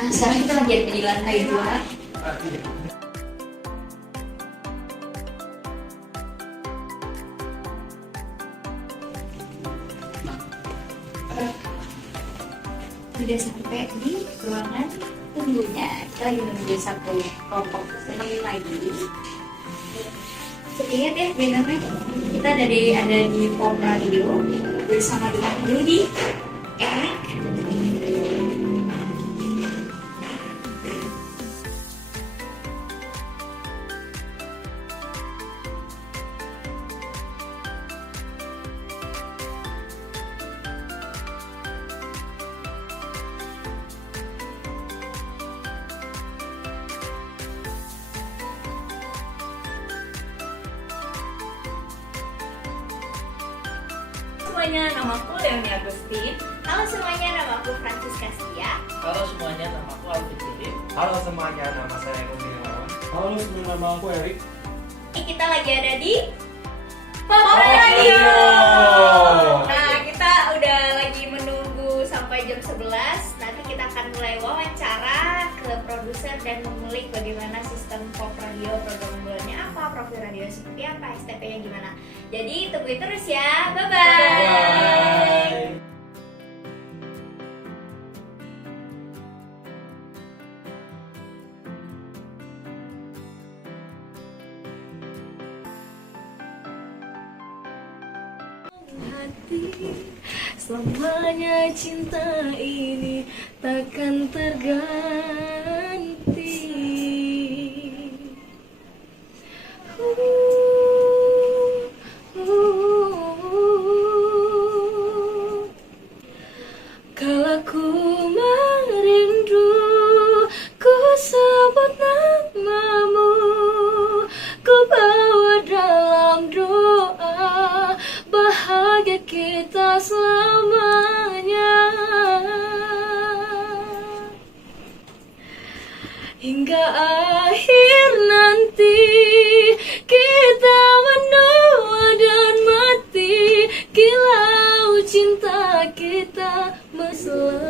Nah, sekarang kita lagi ada di lantai 2. Sudah sampai di ruangan tunggunya. Kita lagi menunggu satu kelompok peserta lagi. Ingat ya, benar kita ada di Pop Radio bersama dengan Rudy, Eric, semuanya, nama aku Leonie Agustin. Halo semuanya, nama aku Francisca Sia. Halo semuanya, nama aku Alvin Philip. Halo semuanya, nama saya Eko Gunawan. Halo semuanya, nama aku Erik. Kita lagi ada di Pop Radio. Nah, kita udah lagi menunggu sampai jam 11. Nanti kita akan mulai wawancara ke produser dan mengulik bagaimana sistem Pop Radio, program unggulannya apa, profil radio seperti apa, STP-nya gimana. Jadi tungguin terus ya. Bye-bye. Bye. Hati, selamanya cinta ini takkan terganti. Kalau ku merindu, ku sebut namamu, ku bawa dalam doa bahagia kita selamanya. Hingga akhir nanti kita menua dan mati, kilau cinta kita selamanya.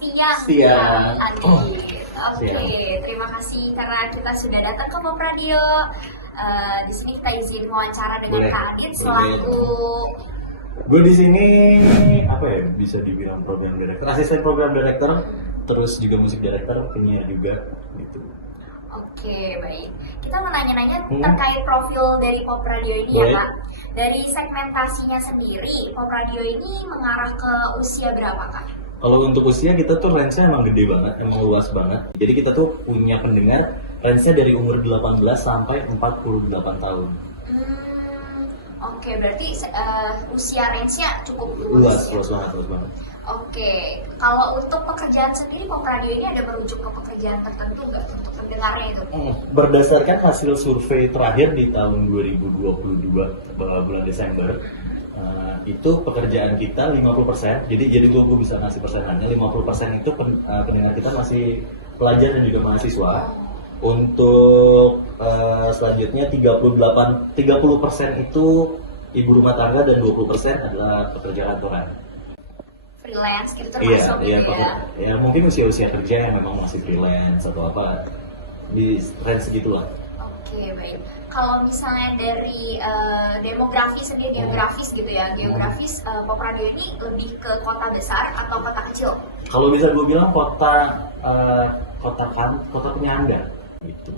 Siang. Siang. Oke, terima kasih karena kita sudah datang ke Pop Radio. Di sini kita izin wawancara dengan Boleh. Kak Adit selaku Gue di sini apa ya, bisa dibilang program director, asisten program director, terus juga musik director, penyiar juga gitu. Oke, baik. Kita mau nanya-nanya terkait profil dari Pop Radio ini Boleh. ya, Kak. Dari segmentasinya sendiri, Pop Radio ini mengarah ke usia berapa, Kak? Kalau untuk usia kita tuh range-nya emang gede banget, emang luas banget. Jadi kita tuh punya pendengar range-nya dari umur 18 sampai 48 tahun. Oke, berarti usia range-nya cukup Luas ya? banget. Oke, kalau untuk pekerjaan sendiri, Pop Radio ini ada merujuk ke pekerjaan tertentu nggak untuk pendengarnya itu? Berdasarkan hasil survei terakhir di tahun 2022 bulan Desember, itu pekerjaan kita 50%. Jadi gue bisa ngasih persenannya, 50% itu pendengar kita masih pelajar dan juga mahasiswa. Untuk selanjutnya 30% itu ibu rumah tangga dan 20% adalah pekerja kantoran. Freelance gitu termasuk gitu ya? Ya mungkin usia-usia kerja yang memang masih freelance atau apa, di range segitulah. Oke, baik. Kalau misalnya dari demografi sendiri, geografis gitu ya, geografis Pop Radio ini lebih ke kota besar atau kota kecil? Kalau bisa gue bilang kota penyangga gitu.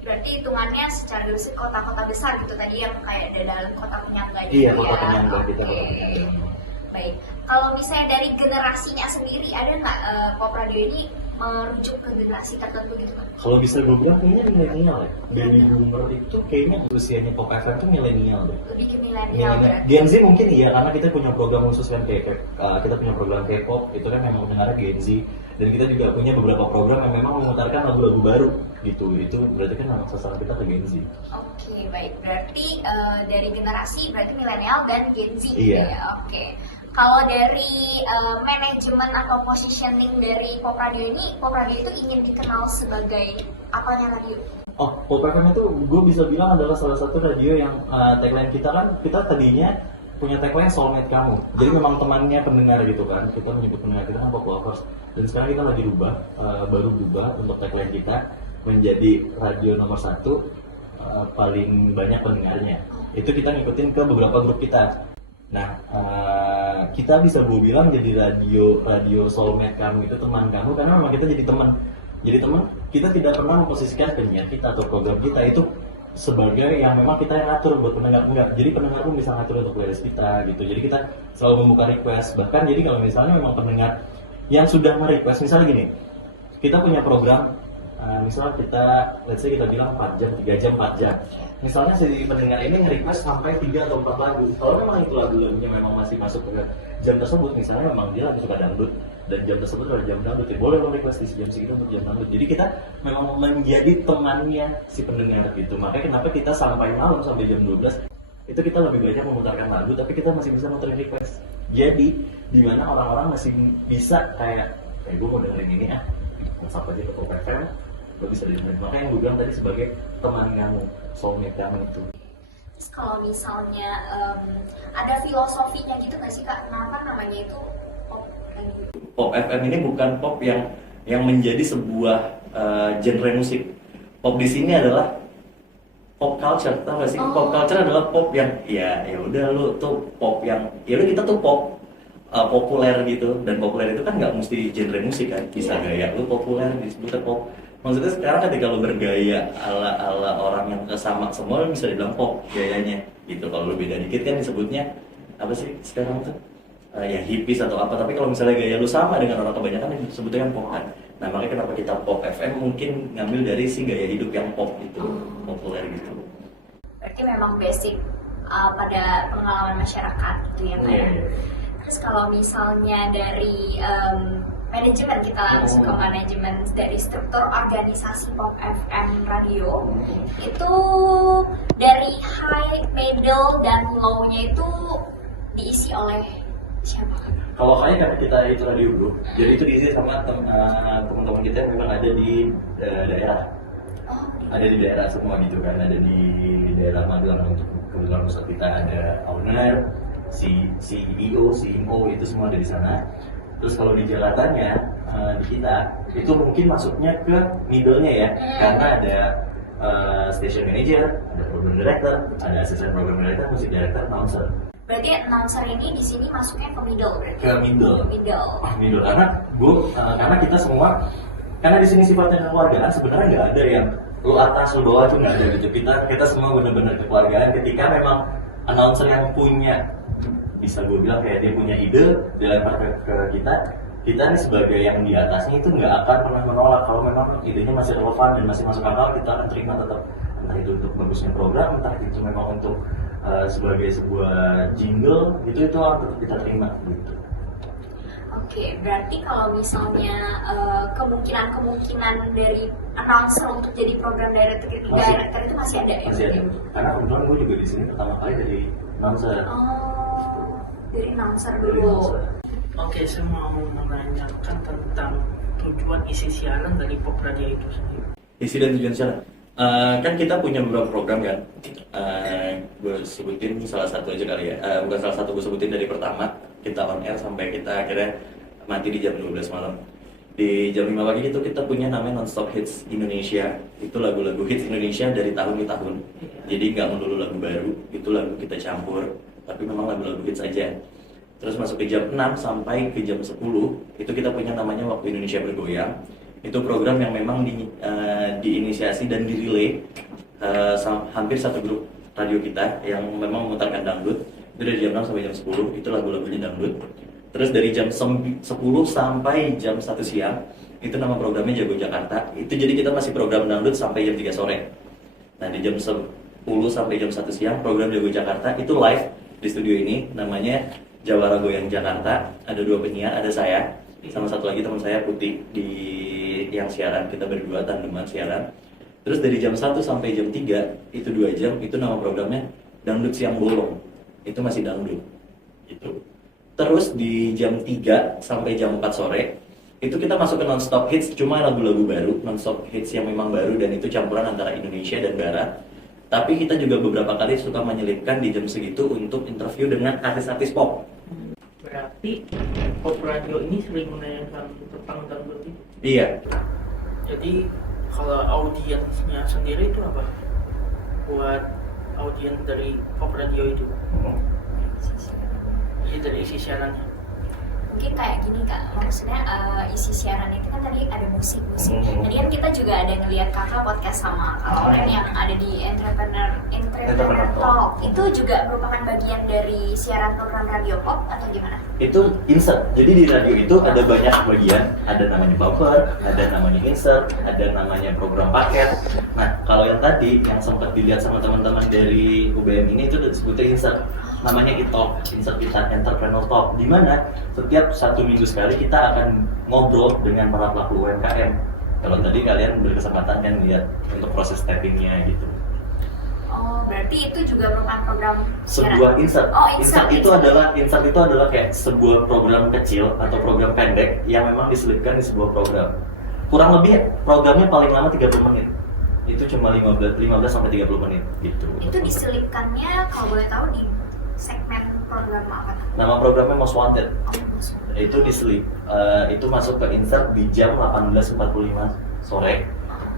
Berarti hitungannya secara geografis kota-kota besar gitu tadi yang kayak ada dalam kota penyangga gitu Iya, ya? kota penyangga, kita kota Oke. penyangga. Baik. Kalau misalnya dari generasinya sendiri, ada nggak Pop Radio ini merujuk ke generasi tertentu gitu kan? Kalau bisa gue bilang kayaknya milenial ya. Baby boomer itu kayaknya usianya Pop FM tuh milenial deh. Lebih ke milenial berarti. Gen Z mungkin iya, karena kita punya program khusus kan kayak kita punya program K-pop itu kan memang pendengarnya Gen Z, dan kita juga punya beberapa program yang memang memutarkan lagu-lagu baru gitu. Itu berarti kan memang sasaran kita ke Gen Z. Oke, baik. Berarti dari generasi berarti milenial dan Gen Z gitu Iya. ya. Oke. Kalau dari manajemen atau positioning dari Pop Radio ini, Pop Radio itu ingin dikenal sebagai apanya radio? Oh, Pop FM itu gue bisa bilang adalah salah satu radio yang tagline kita kan, kita tadinya punya tagline soulmate kamu. Jadi memang temannya pendengar gitu kan. Kita menyebut pendengar kita kan Pop Lovers. Dan sekarang kita lagi baru berubah untuk tagline kita menjadi radio nomor 1 paling banyak pendengarnya. Itu kita ngikutin ke beberapa grup kita. Nah, kita bisa gue bilang jadi radio soulmate kamu itu teman kamu karena memang kita jadi teman. Jadi teman, kita tidak pernah memposisikan penyiar kita atau program kita itu sebagai yang memang kita yang ngatur buat pendengar, enggak. Jadi pendengar pun bisa ngatur untuk playlist kita gitu. Jadi kita selalu membuka request. Bahkan jadi kalau misalnya memang pendengar yang sudah merequest, misalnya gini, kita punya program, misalnya kita, let's say kita bilang 4 jam, 3 jam, 4 jam. Misalnya si pendengar ini nge-request sampai 3 atau 4 lagu. Kalau memang itu lagu-lagunya memang masih masuk ke jam tersebut, misalnya memang dia lagi suka dangdut, dan jam tersebut adalah jam dangdut, ya boleh lo request di jam segitu untuk jam dangdut. Jadi kita memang menjadi temannya si pendengar gitu. Makanya kenapa kita sampai malam, sampai jam 12, itu kita lebih banyak memutarkan lagu, tapi kita masih bisa muterin request. Jadi, dimana orang-orang masih bisa kayak gue mau dengerin ini WhatsApp aja ke Pop FM, lo bisa dengerin. Makanya yang gue bilang tadi sebagai teman kamu, soulmate kamu itu. Terus kalau misalnya ada filosofinya gitu nggak sih Kak? Kenapa namanya itu Pop Radio? Pop FM ini bukan pop yang menjadi sebuah genre musik. Pop di sini adalah pop culture, tau gak sih? Pop culture adalah pop yang ya udah lu tuh pop yang ya udah kita tuh pop populer gitu, dan populer itu kan nggak mesti genre musik kan, bisa gaya lu populer disebutnya pop. Maksudnya sekarang ketika lu bergaya ala orang yang sama semua lu bisa dibilang pop gayanya gitu. Kalau lu beda dikit kan disebutnya apa sih sekarang tuh? Ya hippies atau apa, tapi kalau misalnya gaya lu sama dengan orang kebanyakan itu sebetulnya pop kan. Nah makanya kenapa kita Pop FM mungkin ngambil dari si gaya hidup yang pop itu, populer gitu. Berarti memang basic pada pengalaman masyarakat gitu ya Kak. Iya. Terus kalau misalnya dari manajemen, kita langsung ke manajemen dari struktur organisasi Pop FM Radio, itu dari high, middle, dan low-nya itu diisi oleh siapa? Kalau kayak kita itu radio bro, jadi itu diisi sama teman-teman kita yang memang ada di daerah. Ada di daerah semua gitu kan, ada di daerah Magelang. Untuk kebetulan pusat kita ada owner, CEO, CMO itu semua ada di sana. Terus kalau di Jakartanya di kita itu mungkin masuknya ke middle-nya ya, karena ada station manager, ada program director, ada assistant program director, music director, announcer. Berarti announcer ini di sini masuknya ke middle berarti? Ke middle. Middle. Karena kita semua, karena di sini sifatnya kekeluargaan, sebenarnya nggak ada yang lu atas lu bawah, cuma ada gitu. Kita semua benar-benar kekeluargaan. Ketika memang announcer yang punya, bisa gue bilang kayak dia punya ide, dia lempar ke kita nih sebagai yang di atasnya itu nggak akan pernah menolak. Kalau memang idenya masih relevan dan masih masuk akal, kita akan terima tetap. Entah itu untuk bagusnya program, entah itu memang untuk sebagai sebuah jingle, itu tetap kita terima gitu. Oke, berarti kalau misalnya kemungkinan dari announcer untuk jadi program director itu masih ada ya? Masih ada. Karena kebetulan gue juga di sini pertama kali dari announcer. Dari announcer Dari dulu. announcer. Oke, saya mau menanyakan tentang tujuan isi siaran dari Pop Radio itu sendiri. Isi dan tujuan siaran. Kan kita punya beberapa program kan, gue sebutin salah satu aja kali ya, bukan salah satu, gue sebutin dari pertama kita on air sampai kita akhirnya mati di jam 12 malam. Di jam 5 pagi itu kita punya namanya Non-Stop Hits Indonesia, itu lagu-lagu hits Indonesia dari tahun ke tahun. Jadi nggak melulu lagu baru, itu lagu kita campur, tapi memang lagu-lagu hits aja. Terus masuk ke jam 6 sampai ke jam 10, itu kita punya namanya Waktu Indonesia Bergoyang. Itu program yang memang diinisiasi dan direlay hampir satu grup radio kita yang memang memutarkan dangdut. Itu dari jam 6 sampai jam 10, itu lagu-lagunya dangdut. Terus dari jam 10 sampai jam 1 siang itu nama programnya Jago Jakarta. Itu jadi kita masih program dangdut sampai jam 3 sore. Nah di jam 10 sampai jam 1 siang program Jago Jakarta itu live di studio ini, namanya Jawara Goyang Jakarta. Ada 2 penyiar, ada saya sama satu lagi teman saya Putih di yang siaran, kita berdua tandeman siaran. Terus dari jam 1 sampai jam 3 itu 2 jam, itu nama programnya Dangdut Siang Bolong. Itu masih dangdut gitu. Terus di jam 3 sampai jam 4 sore itu kita masuk ke non-stop hits, cuma lagu-lagu baru, non-stop hits yang memang baru dan itu campuran antara Indonesia dan Barat. Tapi kita juga beberapa kali suka menyelipkan di jam segitu untuk interview dengan artis-artis pop. Berarti pop radio ini sering menayangkan tentang dangdut ini. Iya. Jadi kalau audiensnya sendiri itu apa? Buat audiens dari pop radio itu? Iya, dari isi siarannya. Mungkin kayak gini Kak, maksudnya isi siaran itu kan tadi ada musik. Tadi kan kita juga ada ngelihat Kakak podcast sama Kak Lauren yang ada di Entrepreneur Talk. Itu juga merupakan bagian dari siaran program radio pop atau gimana? Itu insert. Jadi di radio itu ada banyak bagian, ada namanya bumper, ada namanya insert, ada namanya program paket. Nah, kalau yang tadi yang sempat dilihat sama teman-teman dari UBM ini itu disebutnya insert. Namanya e-talk, insert kita Entrepreneur Talk, di mana setiap 1 minggu sekali kita akan ngobrol dengan para pelaku UMKM. Kalau tadi kalian berkesempatan kan lihat untuk proses tappingnya gitu. Oh, berarti itu juga merupakan program siaran? Sebuah insert. Oh, Insert itu adalah kayak sebuah program kecil atau program pendek yang memang diselipkan di sebuah program. Kurang lebih programnya paling lama 30 menit. Itu cuma 15 sampai 30 menit gitu. Itu diselipkannya kalau boleh tahu di segmen program apa? Nama programnya Most Wanted. Oh, masuk. Itu diselip, itu masuk ke insert di jam 18.45 sore.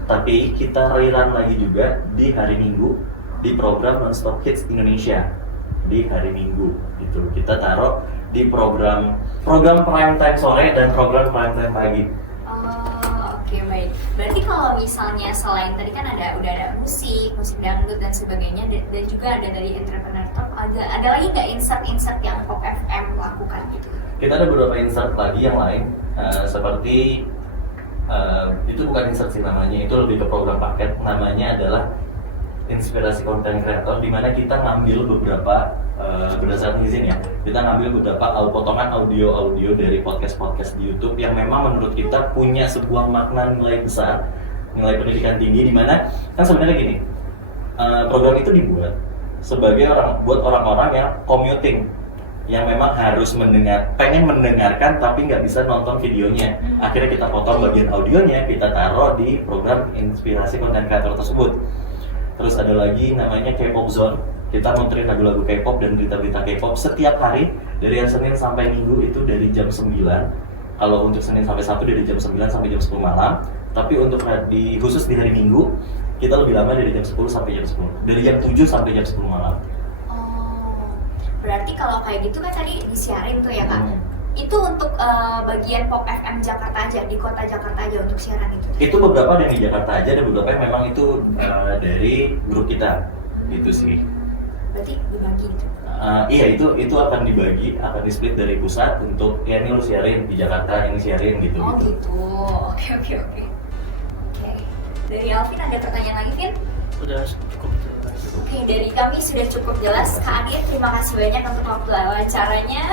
Tapi kita rerun lagi juga di hari Minggu di program Non-Stop Hits Indonesia di hari Minggu gitu. Kita taruh di program prime time sore dan program prime time pagi. Oh, oke, baik. Berarti kalau misalnya selain tadi kan udah ada musik dangdut dan sebagainya, dan juga ada dari Entrepreneur Talk, ada lagi nggak insert yang Pop FM lakukan gitu? Kita ada beberapa insert lagi yang lain, seperti itu bukan insert sih namanya, itu lebih ke program paket. Namanya adalah Inspirasi Konten Kreator, di mana kita ngambil beberapa berdasarkan izin ya, kita ngambil beberapa potongan audio dari podcast di YouTube yang memang menurut kita punya sebuah makna nilai besar, nilai pendidikan tinggi, di mana kan sebenarnya gini, program itu dibuat sebagai buat orang-orang yang commuting, yang memang harus pengen mendengarkan tapi nggak bisa nonton videonya. Akhirnya kita potong bagian audionya, kita taruh di program Inspirasi Konten Kreator tersebut. Terus ada lagi namanya K-pop Zone. Kita muterin lagu-lagu K-pop dan berita-berita K-pop setiap hari dari Senin sampai Minggu itu dari jam 9. Kalau untuk Senin sampai Sabtu dari jam 9 sampai jam 10 malam. Tapi untuk khusus di hari Minggu kita lebih lama dari jam 10 sampai jam 10. Dari jam 7 sampai jam 10 malam. Oh, berarti kalau kayak gitu kan tadi disiarin tuh ya Kak? Itu untuk bagian Pop FM Jakarta aja, di kota Jakarta aja untuk siaran itu? Itu beberapa ada di Jakarta aja, ada beberapa yang memang itu dari grup kita, gitu sih. Berarti dibagi gitu? Iya, itu akan dibagi, akan di-split dari pusat untuk ya ini lu siarin di Jakarta, ini siarin gitu. Oh gitu, oke. Dari Alvin ada pertanyaan lagi, Vin? Udah cukup jelas. Oke, dari kami sudah cukup jelas. Kak Adit, terima kasih banyak untuk waktu wawancaranya.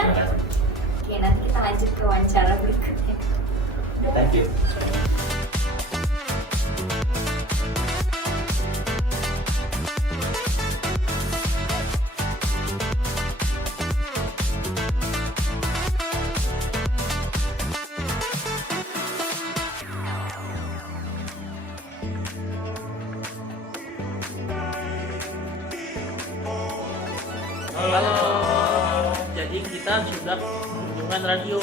Oke, nanti kita lanjut ke wawancara berikutnya. Thank you. Halo. Jadi kita sudah hubungan radio.